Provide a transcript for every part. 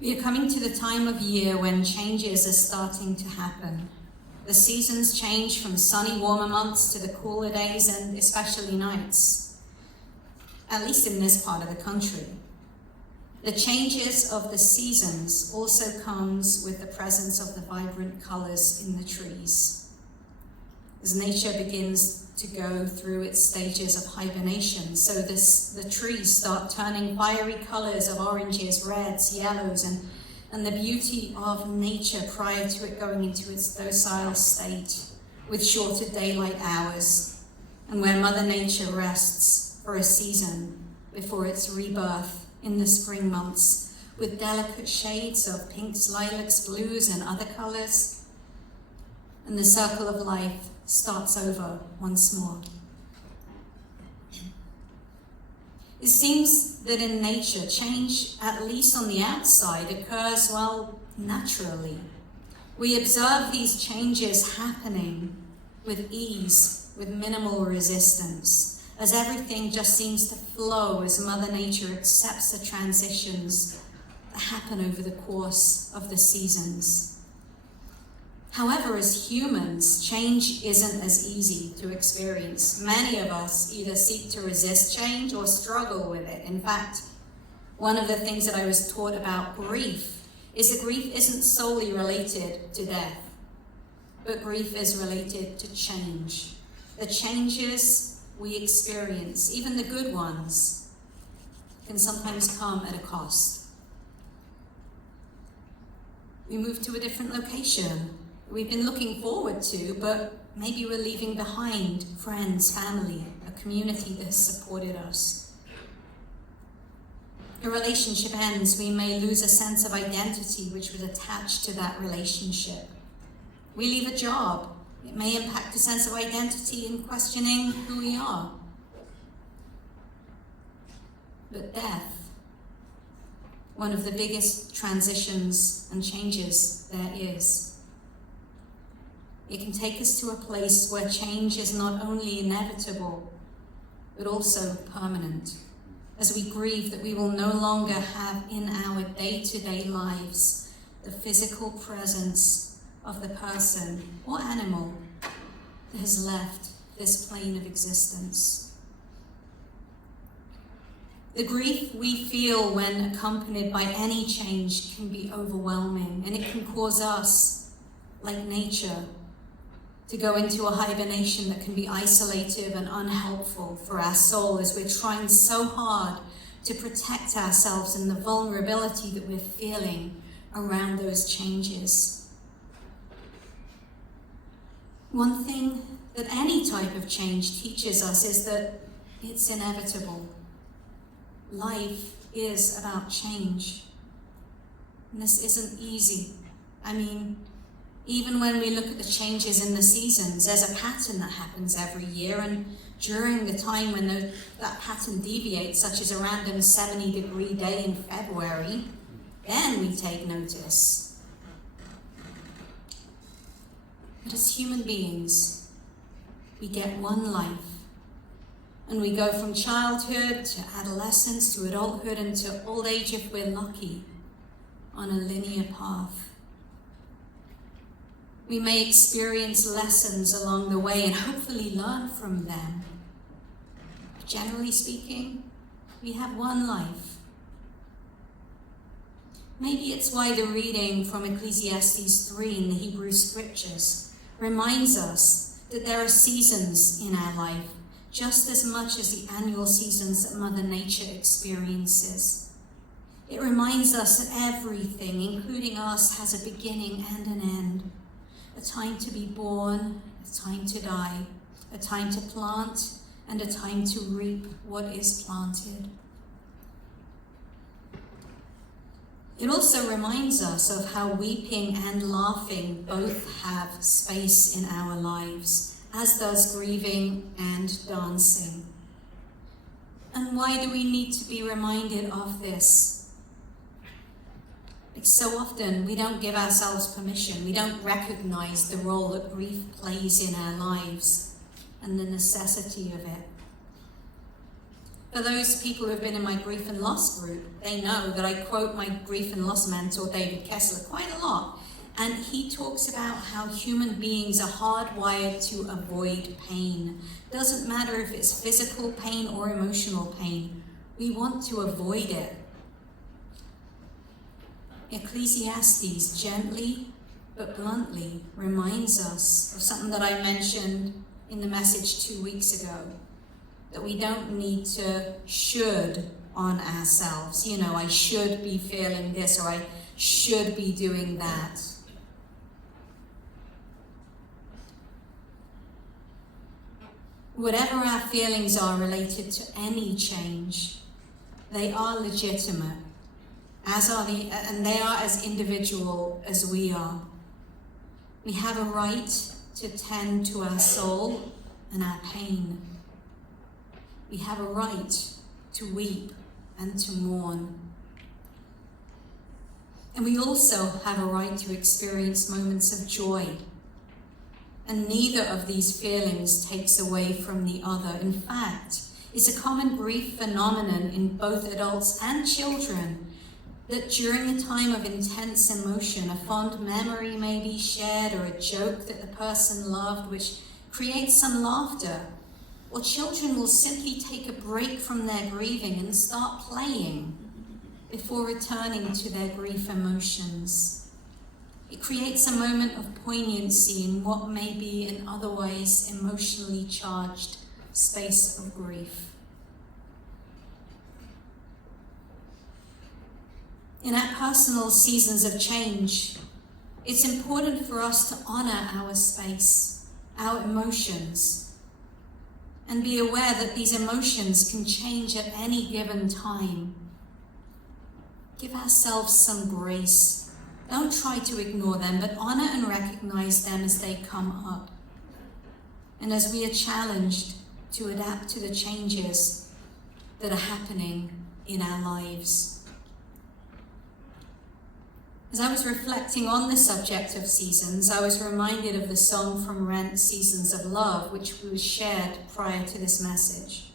We are coming to the time of year when changes are starting to happen. The seasons change from sunny, warmer months to the cooler days and especially nights, at least in this part of the country. The changes of the seasons also comes with the presence of the vibrant colors in the trees. As nature begins to go through its stages of hibernation, so the trees start turning fiery colors of oranges, reds, yellows, and the beauty of nature prior to it going into its docile state with shorter daylight hours, and where Mother Nature rests for a season before its rebirth in the spring months with delicate shades of pinks, lilacs, blues, and other colors. And the circle of life starts over once more. It seems that in nature, change, at least on the outside, occurs, well, naturally. We observe these changes happening with ease, with minimal resistance, as everything just seems to flow as Mother Nature accepts the transitions that happen over the course of the seasons. However, as humans, change isn't as easy to experience. Many of us either seek to resist change or struggle with it. In fact, one of the things that I was taught about grief is that grief isn't solely related to death, but grief is related to change. The changes we experience, even the good ones, can sometimes come at a cost. We move to a different location we've been looking forward to, but maybe we're leaving behind friends, family, a community that has supported us. A relationship ends, we may lose a sense of identity which was attached to that relationship. We leave a job, it may impact a sense of identity in questioning who we are. But death, one of the biggest transitions and changes there is. It can take us to a place where change is not only inevitable, but also permanent, as we grieve that we will no longer have in our day-to-day lives the physical presence of the person or animal that has left this plane of existence. The grief we feel when accompanied by any change can be overwhelming, and it can cause us, like nature, to go into a hibernation that can be isolative and unhelpful for our soul as we're trying so hard to protect ourselves in the vulnerability that we're feeling around those changes. One thing that any type of change teaches us is that it's inevitable. Life is about change. And this isn't easy. Even when we look at the changes in the seasons, there's a pattern that happens every year, and during the time when that pattern deviates, such as a random 70-degree day in February, then we take notice. But as human beings, we get one life, and we go from childhood to adolescence to adulthood and to old age if we're lucky, on a linear path. We may experience lessons along the way and hopefully learn from them. But generally speaking, we have one life. Maybe it's why the reading from Ecclesiastes 3 in the Hebrew Scriptures reminds us that there are seasons in our life, just as much as the annual seasons that Mother Nature experiences. It reminds us that everything, including us, has a beginning and an end. A time to be born, a time to die, a time to plant, and a time to reap what is planted. It also reminds us of how weeping and laughing both have space in our lives, as does grieving and dancing. And why do we need to be reminded of this? So often we don't give ourselves permission. We don't recognize the role that grief plays in our lives and the necessity of it. For those people who have been in my grief and loss group, they know that I quote my grief and loss mentor, David Kessler, quite a lot. And he talks about how human beings are hardwired to avoid pain. Doesn't matter if it's physical pain or emotional pain. We want to avoid it. Ecclesiastes gently but bluntly reminds us of something that I mentioned in the message 2 weeks ago, that we don't need to should on ourselves. You know, I should be feeling this, or I should be doing that. Whatever our feelings are related to any change, they are legitimate, and they are as individual as we are. We have a right to tend to our soul and our pain. We have a right to weep and to mourn. And we also have a right to experience moments of joy. And neither of these feelings takes away from the other. In fact, it's a common grief phenomenon in both adults and children that during a time of intense emotion, a fond memory may be shared or a joke that the person loved, which creates some laughter. Or children will simply take a break from their grieving and start playing before returning to their grief emotions. It creates a moment of poignancy in what may be an otherwise emotionally charged space of grief. In our personal seasons of change, it's important for us to honor our space, our emotions, and be aware that these emotions can change at any given time. Give ourselves some grace. Don't try to ignore them, but honor and recognize them as they come up. And as we are challenged to adapt to the changes that are happening in our lives. As I was reflecting on the subject of seasons, I was reminded of the song from Rent, Seasons of Love, which was shared prior to this message.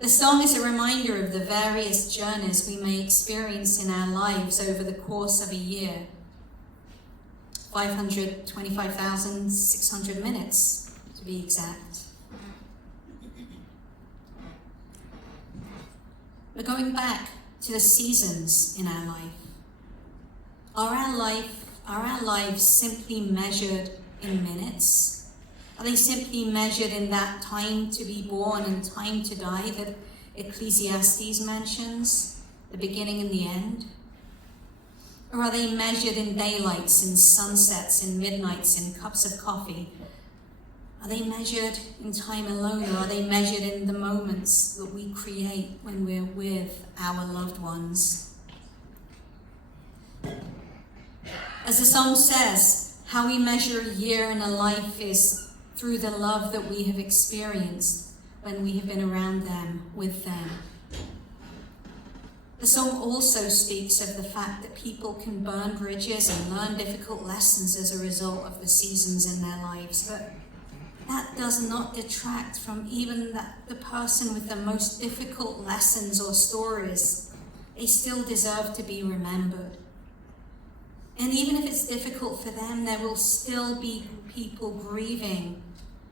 The song is a reminder of the various journeys we may experience in our lives over the course of a year. 525,600 minutes, to be exact. But going back to the seasons in our life, are our lives simply measured in minutes? Are they simply measured in that time to be born and time to die that Ecclesiastes mentions, the beginning and the end? Or are they measured in daylights, in sunsets, in midnights, in cups of coffee? Are they measured in time alone, or are they measured in the moments that we create when we're with our loved ones? As the song says, how we measure a year and a life is through the love that we have experienced when we have been around them, with them. The song also speaks of the fact that people can burn bridges and learn difficult lessons as a result of the seasons in their lives, but that does not detract from even the person with the most difficult lessons or stories. They still deserve to be remembered. And even if it's difficult for them, there will still be people grieving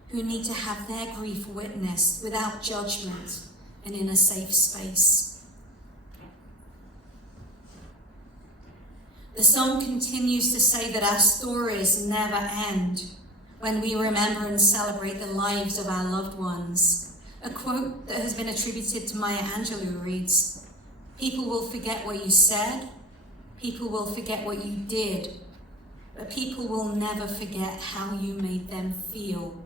who need to have their grief witnessed without judgment and in a safe space. The song continues to say that our stories never end when we remember and celebrate the lives of our loved ones. A quote that has been attributed to Maya Angelou reads, "People will forget what you said, people will forget what you did, but people will never forget how you made them feel."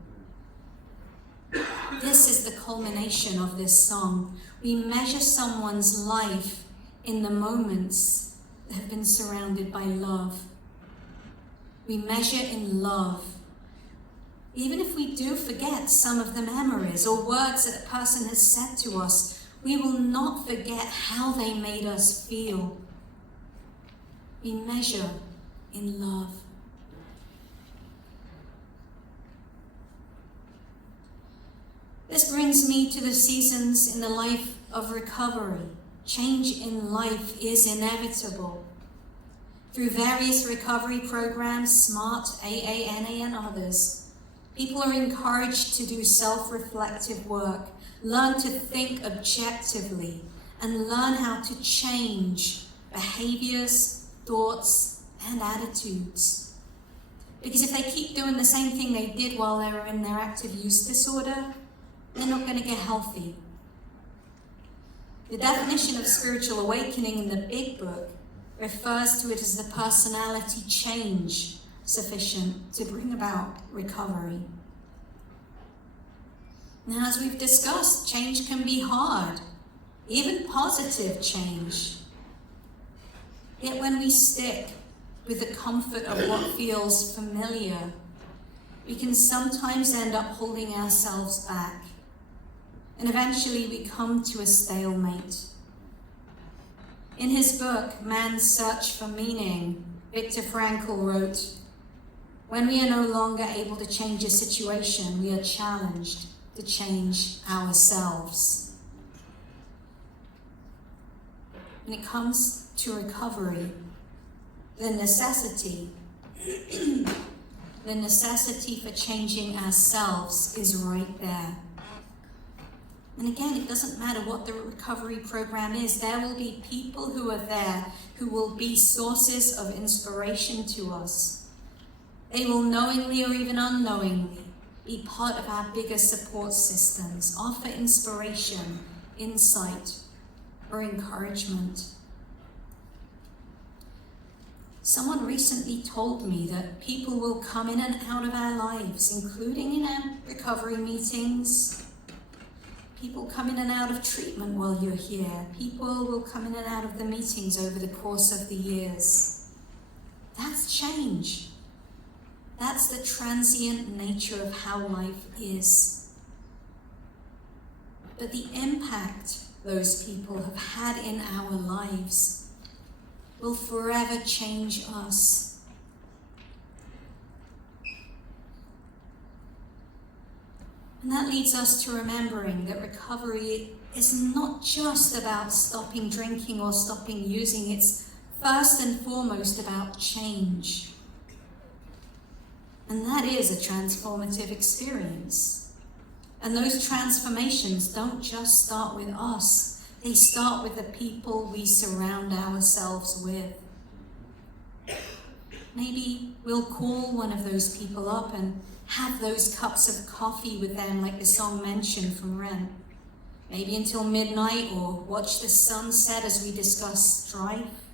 This is the culmination of this song. We measure someone's life in the moments that have been surrounded by love. We measure in love. Even if we do forget some of the memories or words that a person has said to us, we will not forget how they made us feel. We measure in love. This brings me to the seasons in the life of recovery. Change in life is inevitable. Through various recovery programs, SMART, AA, NA, and others, people are encouraged to do self-reflective work, learn to think objectively, and learn how to change behaviors, thoughts, and attitudes. Because if they keep doing the same thing they did while they were in their active use disorder, they're not going to get healthy. The definition of spiritual awakening in the Big Book refers to it as the personality change sufficient to bring about recovery. Now, as we've discussed, change can be hard, even positive change. Yet when we stick with the comfort of what feels familiar, we can sometimes end up holding ourselves back. And eventually we come to a stalemate. In his book, Man's Search for Meaning, Viktor Frankl wrote, "When we are no longer able to change a situation, we are challenged to change ourselves." When it comes to recovery, the necessity for changing ourselves is right there. And again, it doesn't matter what the recovery program is, there will be people who are there who will be sources of inspiration to us. They will knowingly or even unknowingly be part of our bigger support systems, offer inspiration, insight, or encouragement. Someone recently told me that people will come in and out of our lives, including in our recovery meetings. People come in and out of treatment while you're here. People will come in and out of the meetings over the course of the years. That's change. That's the transient nature of how life is. But the impact those people have had in our lives will forever change us. And that leads us to remembering that recovery is not just about stopping drinking or stopping using. It's first and foremost about change. And that is a transformative experience. And those transformations don't just start with us. They start with the people we surround ourselves with. Maybe we'll call one of those people up and have those cups of coffee with them, like the song mentioned from Ren. Maybe until midnight, or watch the sunset as we discuss strife,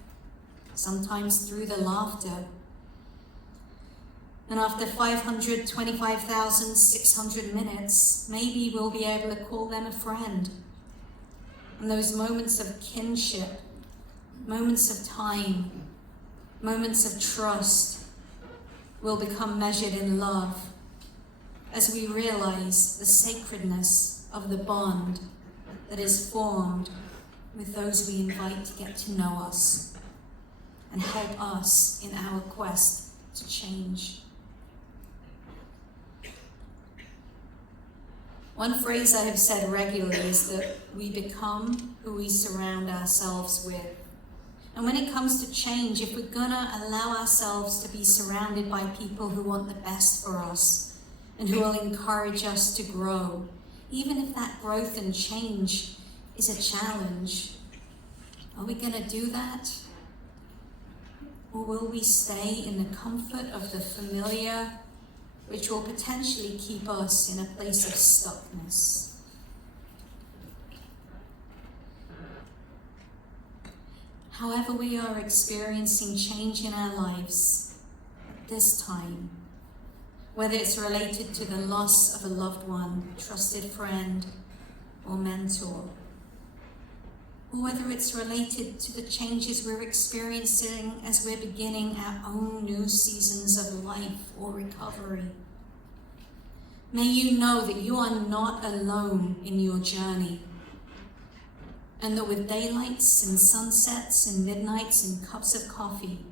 sometimes through the laughter. And after 525,600 minutes, maybe we'll be able to call them a friend. And those moments of kinship, moments of time, moments of trust will become measured in love as we realize the sacredness of the bond that is formed with those we invite to get to know us and help us in our quest to change. One phrase I have said regularly is that we become who we surround ourselves with. And when it comes to change, if we're gonna allow ourselves to be surrounded by people who want the best for us and who will encourage us to grow, even if that growth and change is a challenge, are we gonna do that? Or will we stay in the comfort of the familiar, which will potentially keep us in a place of stuckness? However we are experiencing change in our lives at this time, whether it's related to the loss of a loved one, trusted friend, or mentor, or whether it's related to the changes we're experiencing as we're beginning our own new seasons of life or recovery. May you know that you are not alone in your journey, and that with daylights and sunsets and midnights and cups of coffee,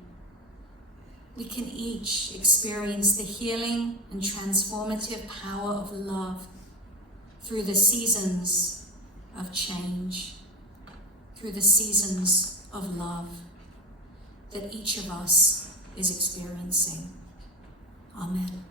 we can each experience the healing and transformative power of love through the seasons of change, through the seasons of love that each of us is experiencing. Amen.